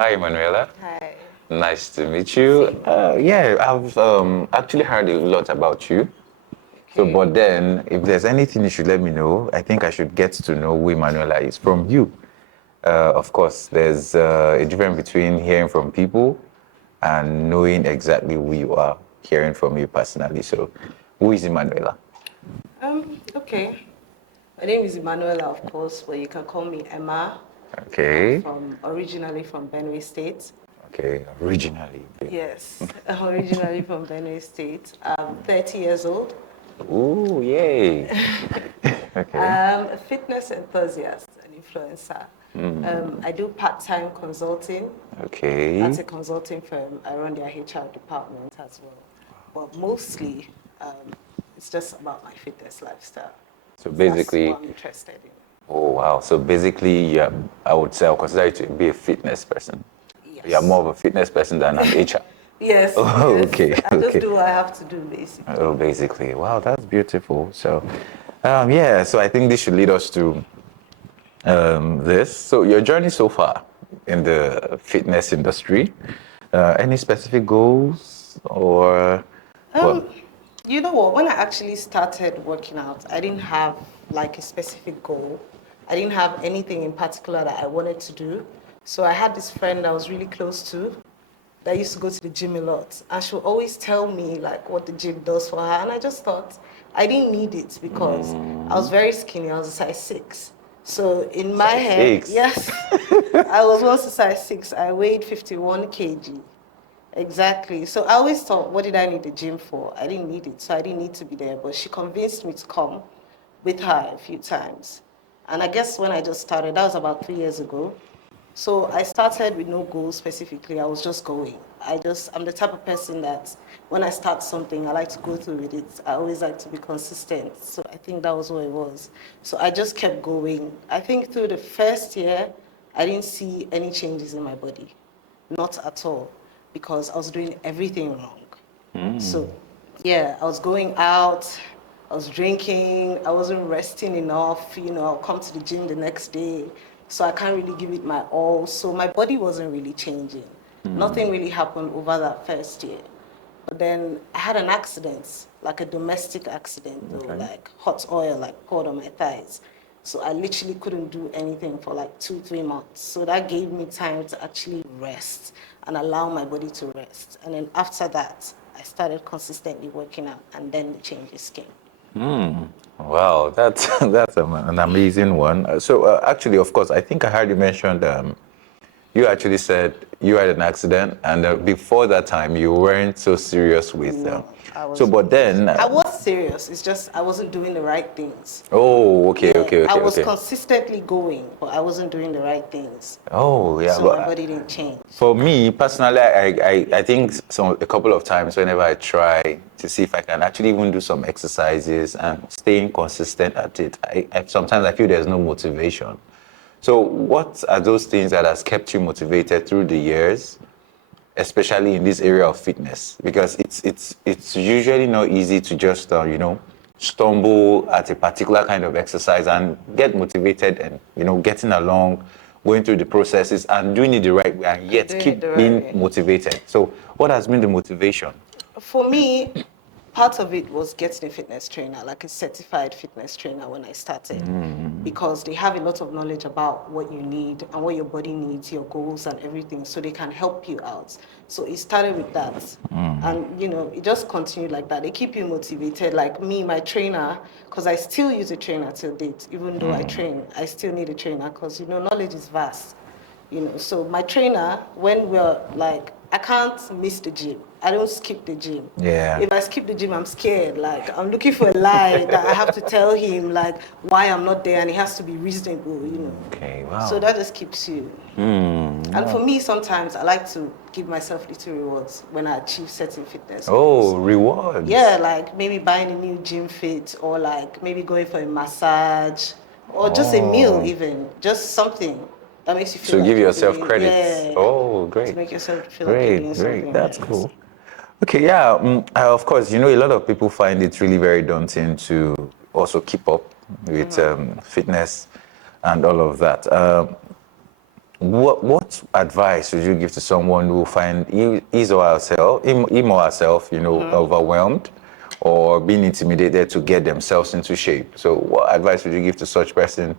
Hi, Emmanuella. Hi. Nice to meet you. Yeah, I've actually heard a lot about you. So, Okay. but then, if there's anything you should let me know, I think I should get to know who Emmanuella is from you. Of course, there's a difference between hearing from people and knowing exactly who you are, hearing from you personally. So, who is Emmanuella? Okay. My name is Emmanuella, of course, but you can call me Emma. I'm Okay. originally from Benue State. Okay, originally. Yes, I'm originally from Benue State. I'm 30 years old. Ooh, yay. Okay. I'm a fitness enthusiast, an influencer. I do part-time consulting Okay. at a consulting firm. I run their HR department as well. But mostly, it's just about my fitness lifestyle. So That's basically, what I'm interested in. oh wow. So basically, yeah, I would say I'll consider you to be a fitness person. You're Yes. more of a fitness person than an HR. Yes, Oh, yes. okay, I just okay. do what I have to do, Oh, basically. basically. Wow, that's beautiful. So, yeah, so I think this should lead us to this. So your journey so far in the fitness industry, any specific goals or what? Um, you know what? When I actually started working out, I didn't have like a specific goal. I didn't have anything in particular that I wanted to do. So I had this friend I was really close to that used to go to the gym a lot. And she would always tell me like what the gym does for her. And I just thought I didn't need it because I was very skinny. I was a size 6. So in my Size head, six. yes, I was once a size 6. I weighed 51 kg. Exactly. So I always thought, what did I need the gym for? I didn't need it, so I didn't need to be there. But she convinced me to come with her a few times. And I guess when I just started, that was about 3 years ago. So I started with no goal specifically. I was just going. I'm the type of person that when I start something, I like to go through with it. I always like to be consistent. So I think that was what it was. So I just kept going. I think through the first year, I didn't see any changes in my body. Not at all, because I was doing everything wrong. So, yeah, I was going out, I was drinking, I wasn't resting enough. I'll come to the gym the next day, so I can't really give it my all. So, my body wasn't really changing. Nothing really happened over that first year. But then I had an accident, like a domestic accident, though, Okay. like hot oil, like poured on my thighs. So I literally couldn't do anything for like 2, 3 months. So that gave me time to actually rest and allow my body to rest. And then after that, I started consistently working out, and then the changes came. Wow, that's that's an amazing one. So actually, of course, I think I heard you mentioned you actually said you had an accident, and before that time, you weren't so serious with them. No, I So, was but really, then, I was serious. It's just I wasn't doing the right things. oh, okay, Yeah, okay, I okay, was okay. consistently going, but I wasn't doing the right things. Oh, yeah, So my but body didn't change. for me personally, I think a couple of times whenever I try to see if I can actually even do some exercises and staying consistent at it, I sometimes I feel there's no motivation. So, what are those things that has kept you motivated through the years, especially in this area of fitness? Because it's usually not easy to just stumble at a particular kind of exercise and get motivated and getting along, going through the processes and doing it the right way, and I'm yet doing it keep the right being way. motivated. So, what has been the motivation? For me, part of it was getting a fitness trainer, like a certified fitness trainer when I started, because they have a lot of knowledge about what you need and what your body needs, your goals and everything, so they can help you out. So it started with that. And it just continued like that. They keep you motivated. Like me, my trainer, because I still use a trainer till date, even though I train, I still need a trainer because knowledge is vast. So my trainer, when we're like, I can't miss the gym. I don't skip the gym. Yeah. If I skip the gym, I'm scared. Like, I'm looking for a lie that I have to tell him, like, why I'm not there, and it has to be reasonable. Okay. So Wow. that just keeps you. And for Wow. me, sometimes I like to give myself little rewards when I achieve certain fitness Oh, goals. rewards. Yeah, like maybe buying a new gym fit, or like maybe going for a massage, or just a meal Oh. even, just something that makes you feel So give like you're yourself doing, credits. yeah, Oh, to great. make yourself feel like you're Great, doing great. something That's nice. cool. Okay, yeah. Of course, a lot of people find it really very daunting to also keep up with fitness and all of that. what advice would you give to someone who find his or herself, him or herself, overwhelmed or being intimidated to get themselves into shape? So, what advice would you give to such person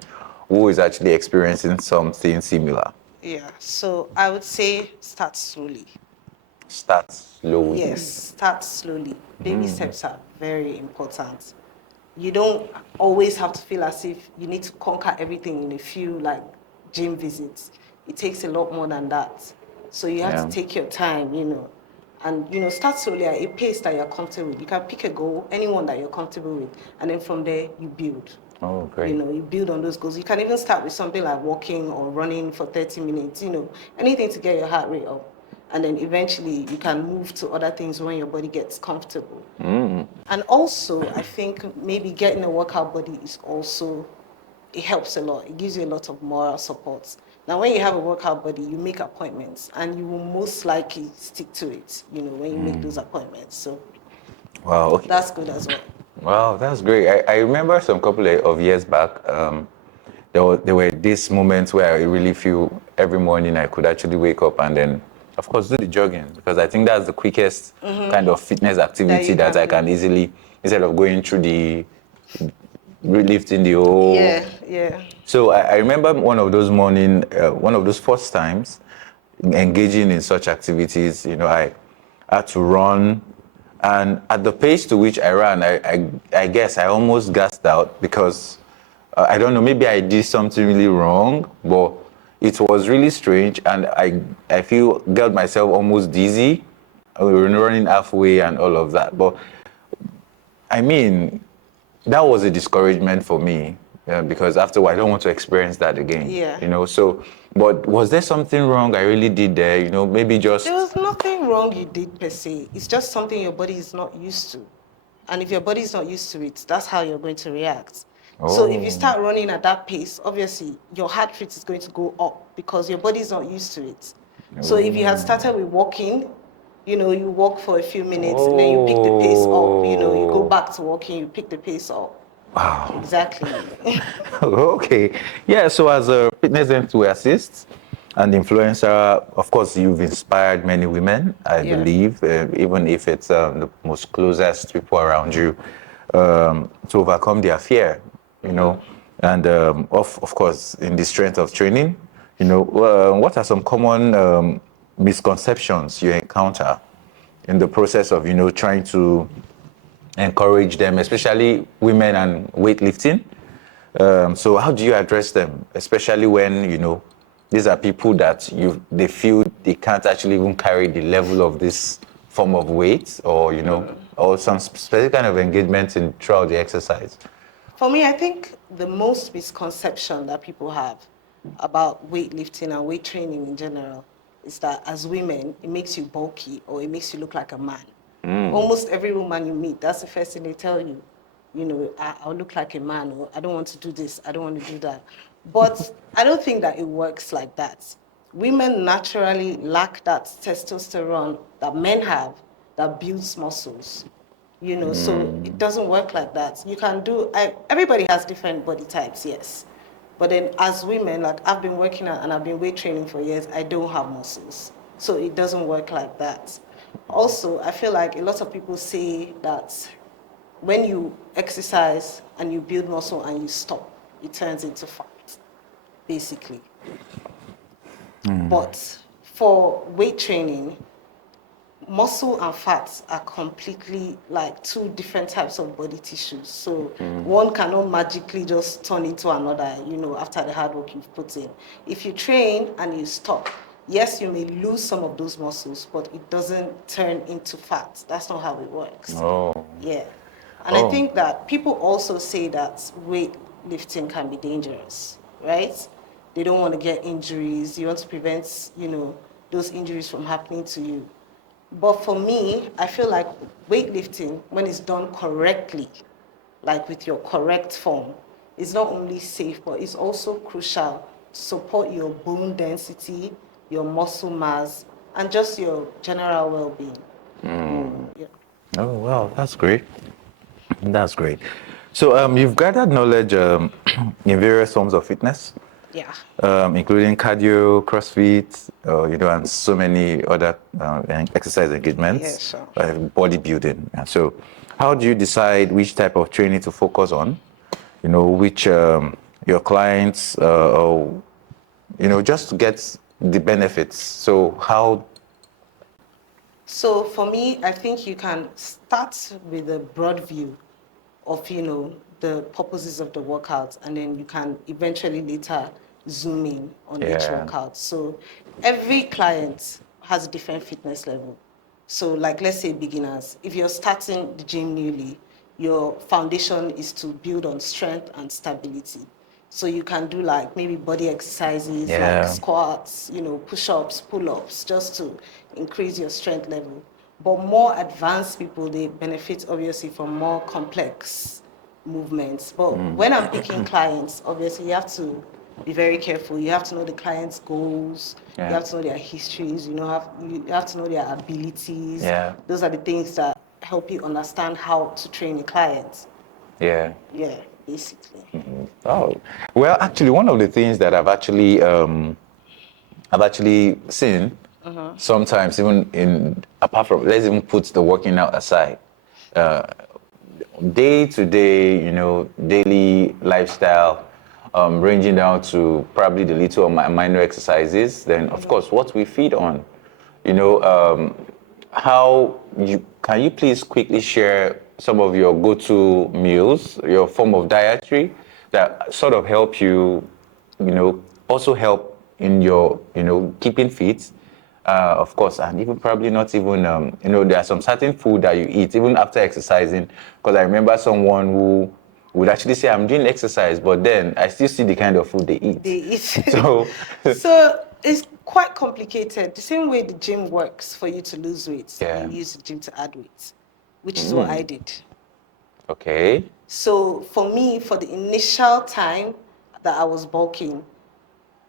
who is actually experiencing something similar? Yeah, so I would say start slowly. Start slowly. Yes, start slowly. Baby steps are very important. You don't always have to feel as if you need to conquer everything in a few like gym visits. It takes a lot more than that. So you have to Yeah. take your time, and start slowly at a pace that you're comfortable with. You can pick a goal, anyone that you're comfortable with, and then from there you build. Oh, great. You build on those goals. You can even start with something like walking or running for 30 minutes, anything to get your heart rate up. And then eventually you can move to other things when your body gets comfortable. And also, I think maybe getting a workout body is also, it helps a lot. It gives you a lot of moral support. Now, when you have a workout body, you make appointments and you will most likely stick to it, when you make those appointments. So Wow. Okay. that's good as well. Wow, that's great. I remember some couple of years back, there were these moments where I really feel every morning I could actually wake up and then, of course, do the jogging because I think that's the quickest kind of fitness activity you that can I can do. easily, instead of going through the lifting the whole. Yeah. So I remember one of those first times engaging in such activities. I had to run, and at the pace to which I ran, I guess I almost gassed out because I don't know, maybe I did something really wrong, but it was really strange, and I feel got myself almost dizzy. We were running halfway and all of that, but I mean, that was a discouragement for me because afterward I don't want to experience that again. Yeah. So, but was there something wrong I really did there? Maybe There just. was nothing wrong you did per se. It's just something your body is not used to. And if your body is not used to it, that's how you're going to react. So if you Oh. start running at that pace, obviously your heart rate is going to go up because your body is not used to it. So if you had started with walking, you walk for a few minutes and then you pick the pace up, you go back to walking, you pick the pace up. Wow. Exactly. Okay. Yeah, so as a fitness enthusiast and influencer, of course, you've inspired many women, I Yeah. believe, even if it's the most closest people around you, to overcome their fear, And of course, in the strength of training, what are some common misconceptions you encounter in the process of, trying to encourage them, especially women and weightlifting? So how do you address them, especially when these are people that they feel they can't actually even carry the level of this form of weight, or or some specific kind of engagement in throughout the exercise? For me, I think the most misconception that people have about weightlifting and weight training in general is that as women, it makes you bulky or it makes you look like a man. Almost every woman you meet, that's the first thing they tell you. I'll look like a man, or I don't want to do this, I don't want to do that. But I don't think that it works like that. Women naturally lack that testosterone that men have that builds muscles. So it doesn't work like that. You can everybody has different body types, yes. But then as women, like I've been working out and I've been weight training for years, I don't have muscles. So it doesn't work like that. Also, I feel like a lot of people say that when you exercise and you build muscle and you stop, it turns into fat, basically. But for weight training, muscle and fats are completely like two different types of body tissues. So one cannot magically just turn into another, after the hard work you've put in. If you train and you stop, yes, you may lose some of those muscles, but it doesn't turn into fat. That's not how it works. Oh. Yeah. And I think that people also say that weight lifting can be dangerous, right? They don't want to get injuries. You want to prevent, those injuries from happening to you. But for me, I feel like weightlifting, when it's done correctly, like with your correct form, is not only safe, but it's also crucial to support your bone density, your muscle mass, and just your general well-being. Yeah. Oh, wow, that's great. That's great. So you've gathered knowledge in various forms of fitness, Yeah. including cardio, CrossFit, and so many other exercise Yeah, engagements, sure. bodybuilding. And so, how do you decide which type of training to focus on? Which your clients, or, just to get the benefits. So, how? So for me, I think you can start with a broad view of, the purposes of the workout, and then you can eventually later zoom in on each Yeah, workout. So every client has a different fitness level. So like, let's say beginners, if you're starting the gym newly, your foundation is to build on strength and stability. So you can do like maybe body exercises like yeah, squats, push-ups, pull-ups, just to increase your strength level. But more advanced people, they benefit obviously from more complex movements. But when I'm picking clients, obviously you have to be very careful. You have to know the client's goals. You yeah, have to know their histories. You have to know their abilities. yeah, Those are the things that help you understand how to train a client. yeah. Yeah, basically. Oh, well, actually, one of the things that I've actually seen sometimes, even in apart from, let's even put the working out aside, day to day, daily lifestyle, ranging down to probably the little or minor exercises. Then, of course, what we feed on. You know, how you can you please quickly share some of your go-to meals, your form of dietary that sort of help you, also help in your, keeping fit, of course, and even probably not even, there are some certain food that you eat even after exercising. Because I remember someone who would actually say, I'm doing exercise, but then I still see the kind of food they They eat. eat. So, So it's quite complicated. The same way the gym works for you to lose weight, you yeah, use the gym to add weight, which is what I did. okay. So for me, for the initial time that I was bulking,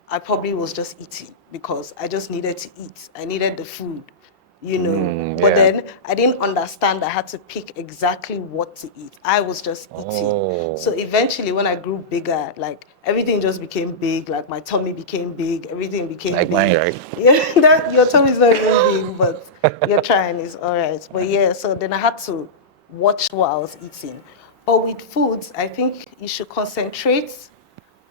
I probably was just eating because I just needed to eat. I needed the food. But Yeah. then I didn't understand I had to pick exactly what to eat. I was just eating. So Oh, eventually, when I grew bigger, like everything just became big. Like my tummy became big. Everything became like mine, big. right? Yeah, that your tummy's not even big, but you're trying is all right. But yeah, so then I had to watch what I was eating. But with foods, I think you should concentrate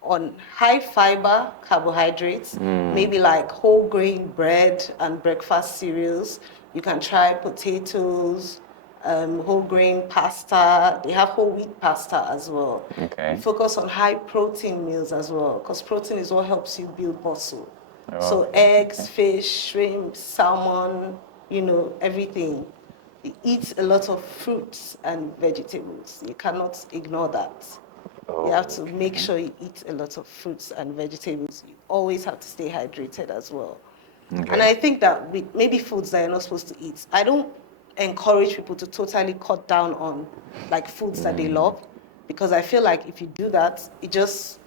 on high fiber carbohydrates, maybe like whole grain bread and breakfast cereals. You can try potatoes, whole grain pasta. They have whole wheat pasta as well. You Okay. focus on high protein meals as well, because protein is what helps you build muscle. Oh, So okay. eggs, fish, shrimp, salmon, everything. You eat a lot of fruits and vegetables. You cannot ignore that. You have to make Okay. sure you eat a lot of fruits and vegetables. You always have to stay hydrated as well. And Okay. I think that with maybe foods that you're not supposed to eat, I don't encourage people to totally cut down on like foods that they love, because I feel like if you do that, it just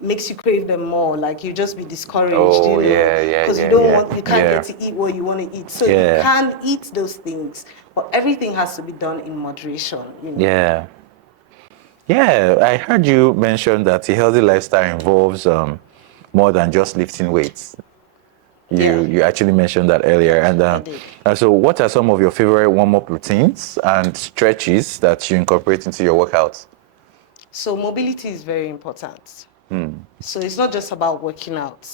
makes you crave them more. Like you just be discouraged, Oh, yeah, yeah, because yeah, yeah, you can't get yeah, to eat what you want to eat. So you yeah, can eat those things, but everything has to be done in moderation. yeah. Yeah, I heard you mention that a healthy lifestyle involves more than just lifting weights. You Yeah, you actually mentioned that earlier. And I did. so what are some of your favorite warm-up routines and stretches that you incorporate into your workouts? So mobility is very important. So it's not just about working out.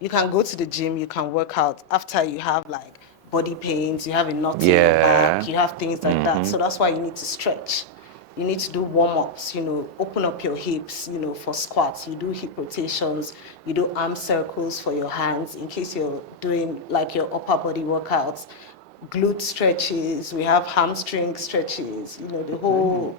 You can go to the gym, you can work out after you have like body pains, you have a knot in your back, Yeah. you have things like that. So that's why you need to stretch. You need to do warm-ups, open up your hips, for squats. You do hip rotations, you do arm circles for your hands in case you're doing like your upper body workouts, glute stretches, we have hamstring stretches, the whole,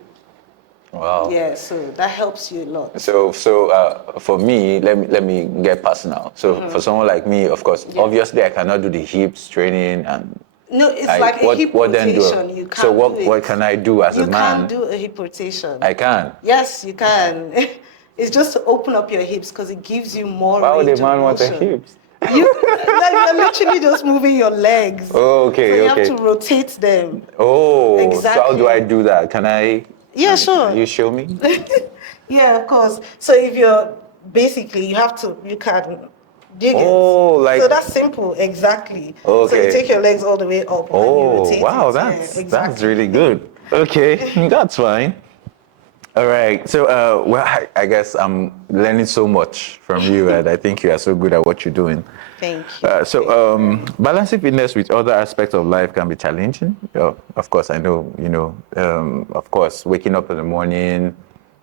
Wow. yeah, so that helps you a lot. So for me, let me get personal. So for someone like me, of course, Yeah. obviously I cannot do the hips training, and No, it's I like a hip what then do? rotation. You So can do what it. can I do as a You can man? do a hip rotation. I can. Yes, you can. It's just to open up your hips because it gives you more Why would a range of man want a motion. hips? Like you're literally just moving your legs. Oh, So okay, you have okay. to rotate them. Oh, so how do I Exactly. do that? Can I? Yeah, Can you sure. show me? Yeah, of course. So if you're basically you can dig it. Oh, like So that's simple, exactly. So you okay. take your legs all the way up and you Oh, rotate wow, it. Yeah, that's exactly. really good. Okay, that's fine. All right. So, well, I guess I'm learning so much from you, and I think you are so good at what you're doing. Thank you. Thank you very much. Balancing fitness with other aspects of life can be challenging. Of course, I know, of course, waking up in the morning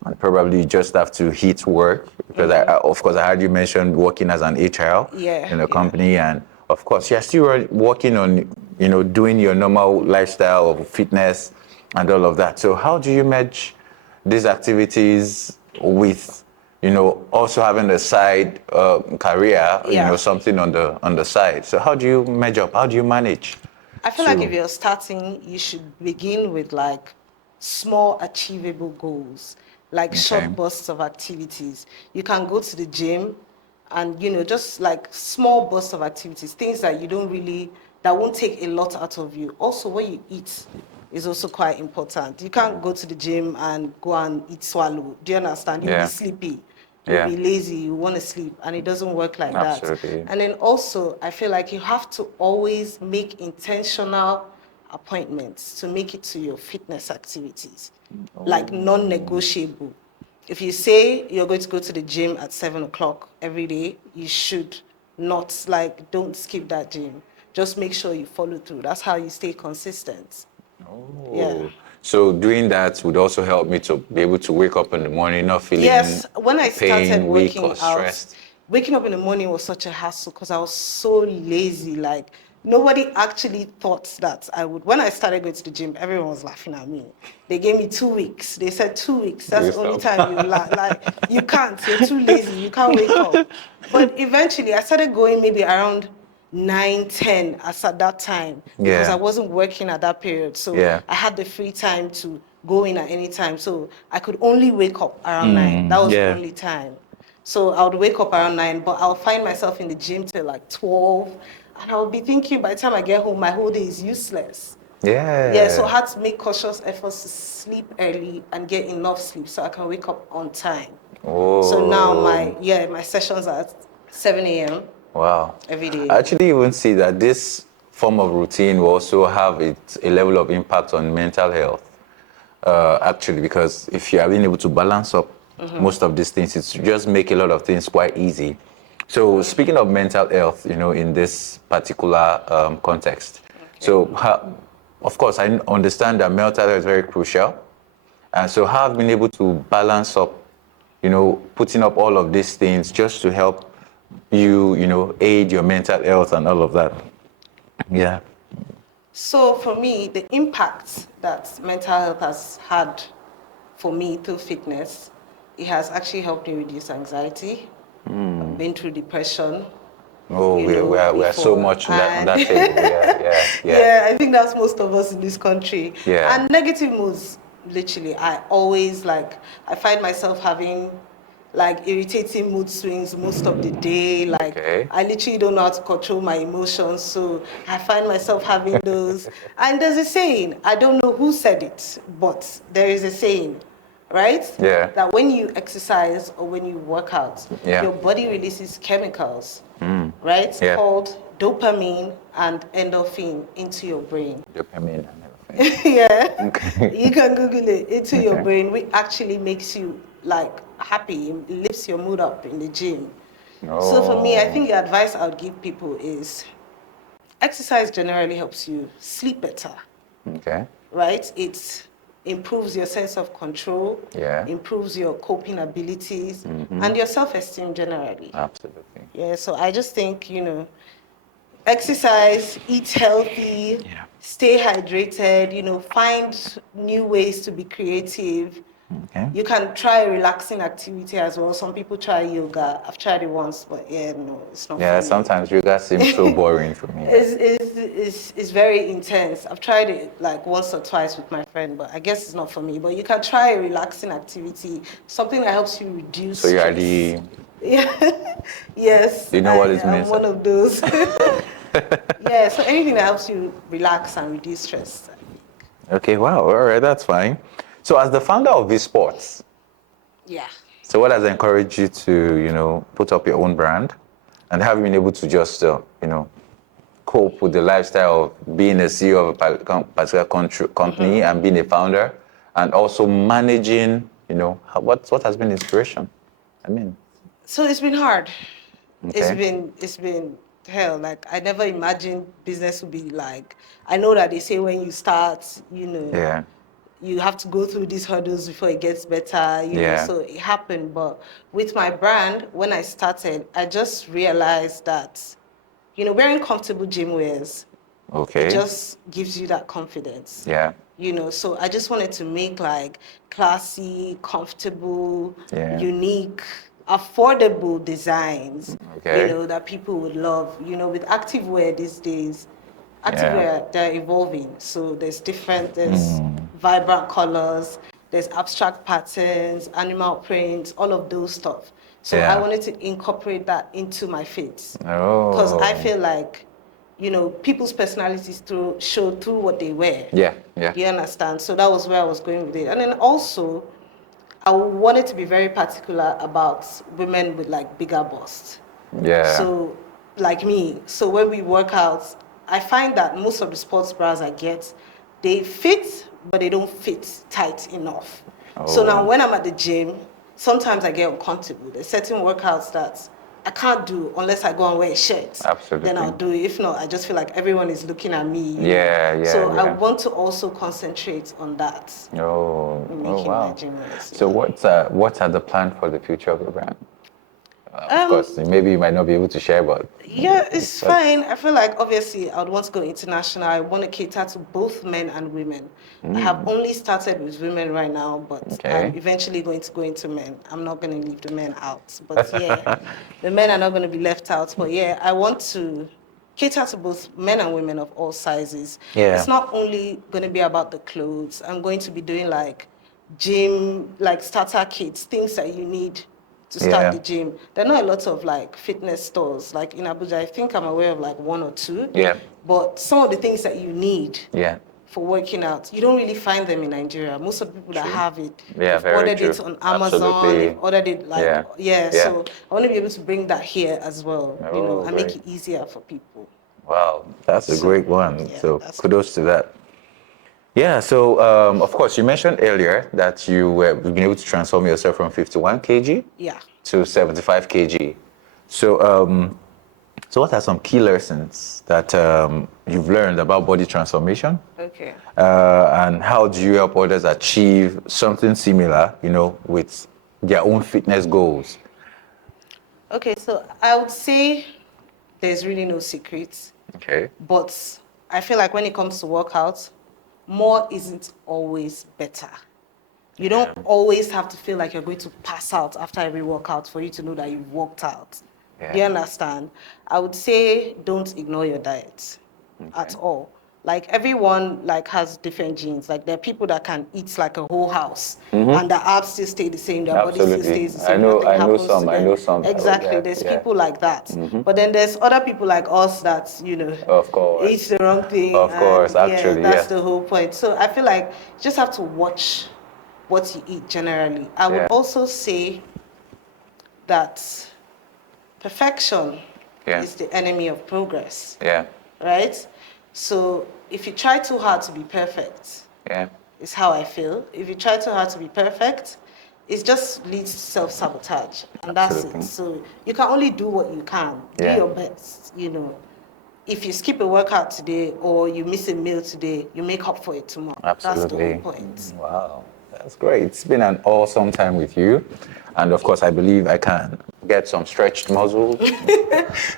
and probably you just have to hit work because of course, I heard you mention working as an HR Yeah, in a yeah. company. And of course, you're still working on, doing your normal lifestyle of fitness and all of that. So how do you merge these activities with also having a side career, Yeah. something on the side. So how do you measure up? How do you manage I feel like if to? you're starting, you should begin with like small achievable goals, like Okay. short bursts of activities. You can go to the gym and, just like small bursts of activities, things that you don't really, that won't take a lot out of you. Also, what you eat is also quite important. You can't go to the gym and go and eat swallow. Do you understand? You'll be Yeah. sleepy. You'll Yeah. be lazy, you want to sleep, and it doesn't work like that. Absolutely. And then also, I feel like you have to always make intentional appointments to make it to your fitness activities, like non-negotiable. If you say you're going to go to the gym at 7 o'clock every day, you should not, like, don't skip that gym. Just make sure you follow through. That's how you stay consistent. Yeah. Oh, so doing that would also help me to be able to wake up in the morning not feeling Yes, when I started pain, weak, or working out, stressed. waking up in the morning was such a hassle because I was so lazy. Like, nobody actually thought that I would. When I started going to the gym, everyone was laughing at me. They gave me 2 weeks. They said 2 weeks. That's You the only stop. time you like you can't. You're too lazy. You can't wake up. But eventually, I started going maybe around 9, 10 as at that time because I Yeah. wasn't working at that period. So Yeah. I had the free time to go in at any time. So I could only wake up around 9. That was the Yeah. only time. So I would wake up around 9, but I'll find myself in the gym till like 12. And I'll be thinking by the time I get home, my whole day is useless. Yeah, so I Yeah. had to make cautious efforts to sleep early and get enough sleep so I can wake up on time. So now Oh. my sessions are at 7 a.m. Wow. every I day. actually even see that this form of routine will also have a level of impact on mental health. Actually, because if you are being able to balance up most of these things, it's just make a lot of things quite easy. So speaking of mental health, in this particular context, Okay. so of course I understand that mental health is very crucial, and so how I've been able to balance up, putting up all of these things just to help you, aid your mental health and all of that. Yeah. So for me, the impact that mental health has had for me through fitness, it has actually helped me reduce anxiety. I've been through depression, Oh, we are so before. much on And that table. Yeah, yeah, yeah, yeah, I think that's most of us in this country. yeah. And negative moods, literally, I find myself having like irritating mood swings most of the day. Like, Okay. I literally don't know how to control my emotions. So I find myself having those. And there's a saying, I don't know who said it, but there is a saying, right? Yeah. That when you exercise or when you work out, Yeah. your body releases chemicals, right? Yeah. Called dopamine and endorphin into your brain. Dopamine and everything. Yeah, Okay. you can Google it, into your Okay. brain, which actually makes you like happy, it lifts your mood up in the gym. So for me, I Oh. think the advice I would give people is exercise generally helps you sleep better, Okay. right? It improves your sense of control, Yeah. improves your coping abilities, and your self-esteem generally. Absolutely. Yeah, so I just think, exercise, eat healthy, Yeah. stay hydrated, find new ways to be creative. Okay. You can try a relaxing activity as well. Some people try yoga. I've tried it once, but yeah, no, it's not Yeah. for me. Sometimes yoga seems so boring for me. It's very intense. I've tried it like once or twice with my friend, but I guess it's not for me. But you can try a relaxing activity, something that helps you reduce So you are stress. the. Yeah. Yes, Do you know I what it am means? one of those. Yeah, so anything that helps you relax and reduce stress. Okay. Wow. All right. That's fine. So as the founder of V Sports, Yeah. So what has encouraged you to, put up your own brand? And have you been able to just, cope with the lifestyle of being a CEO of a particular company and being a founder, and also managing, what has been inspiration? I mean, So it's been hard. okay. It's been hell. Like I never imagined business would be like. I know that they say when you start, Yeah. you have to go through these hurdles before it gets better, Yeah. so it happened. But with my brand, when I started, I just realized that, wearing comfortable gym wears, it Okay. just gives you that confidence. Yeah. So I just wanted to make like classy, comfortable, Yeah. unique, affordable designs, Okay. that people would love. With activewear these days, Yeah. activewear, they're evolving. So there's vibrant colors, there's abstract patterns, animal prints, all of those stuff. So I Yeah. wanted to incorporate that into my fits. Because I Oh. feel like, people's personalities show through what they wear. Yeah. Yeah. You understand? So that was where I was going with it. And then also, I wanted to be very particular about women with like bigger busts. Yeah. So, like me, so when we work out, I find that most of the sports bras I get, they fit, but they don't fit tight enough. So now Oh. when I'm at the gym, sometimes I get uncomfortable. There's certain workouts that I can't do unless I go and wear a shirt. Then Absolutely. I'll do it. If not, I just feel like everyone is looking at me. Yeah. Yeah. So I Yeah. want to also concentrate on that Oh. in Oh. making my Wow. gym wears. So what are the plans for the future of the brand? Of Um, course, maybe you might not be able to share, but Yeah, it's what's fine. I feel like obviously I would want to go international. I want to cater to both men and women. I have only started with women right now, but I'm okay? eventually going to go into men. I'm not going to leave the men out. But yeah, the men are not going to be left out. But yeah, I want to cater to both men and women of all sizes. Yeah. It's not only going to be about the clothes. I'm going to be doing like gym, like starter kits, things that you need to start Yeah. the gym. There are not a lot of like fitness stores. Like in Abuja, I think I'm aware of like one or two. Yeah. But some of the things that you need Yeah. for working out, you don't really find them in Nigeria. Most of the people that True. have it, Yeah. they've Very ordered true. it on Amazon, Absolutely. they've ordered it like, Yeah. yeah. Yeah. So I want to be able to bring that here as well, Oh, and make great. it easier for people. Wow, that's a So great one. yeah, So that's kudos to that. Yeah. So of course, you mentioned earlier that you've been able to transform yourself from 51 kg yeah. to 75 kg. So so what are some key lessons that you've learned about body transformation? Okay. And how do you help others achieve something similar, with their own fitness goals? Okay, so I would say there's really no secret. Okay. But I feel like when it comes to workouts, more isn't always better. You don't always have to feel like you're going to pass out after every workout for you to know that you've worked out. Do you Yeah. understand? I would say don't ignore your diet at Okay. all. Like everyone like has different genes. Like there are people that can eat like a whole house and their abs still stay the same, their body still Absolutely. stays the same, nothing I know happens to some. I them. know some. Exactly. Yeah. There's Yeah. people like that. But then there's other people like us that, Of eat course. the wrong thing, Of course. and yeah, Actually, that's yeah. the whole point. So I feel like you just have to watch what you eat generally. I would Yeah. also say that perfection Yeah. is the enemy of progress, Yeah. right? So if you try too hard to be perfect, Yeah. is how I feel. If you try too hard to be perfect, it just leads to self-sabotage, and that's it. Absolutely. So you can only do what you can. Do Yeah. your best. If you skip a workout today or you miss a meal today, you make up for it tomorrow. That's the whole Absolutely. point. Wow, that's great. It's been an awesome time with you. And of course, I believe I can get some stretched muscles.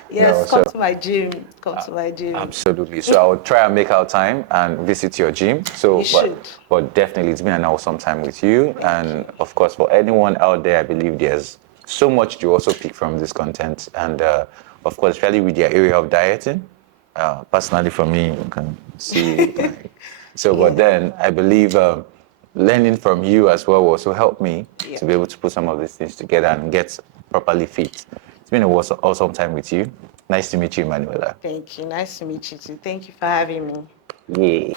Yes, come So to my gym. Come to my gym. absolutely. So I'll try and make out time and visit your gym. So, You should. but definitely, it's been an awesome time with you. And of course, for anyone out there, I believe there's so much to also pick from this content. And of course, especially with your area of dieting. Personally, for me, you can see. So, but then I believe learning from you as well will also help me Yeah. to be able to put some of these things together and get properly fit. It's been an awesome time with you. Nice to meet you, Emmanuella. Thank you. Nice to meet you too. Thank you for having me. Yeah.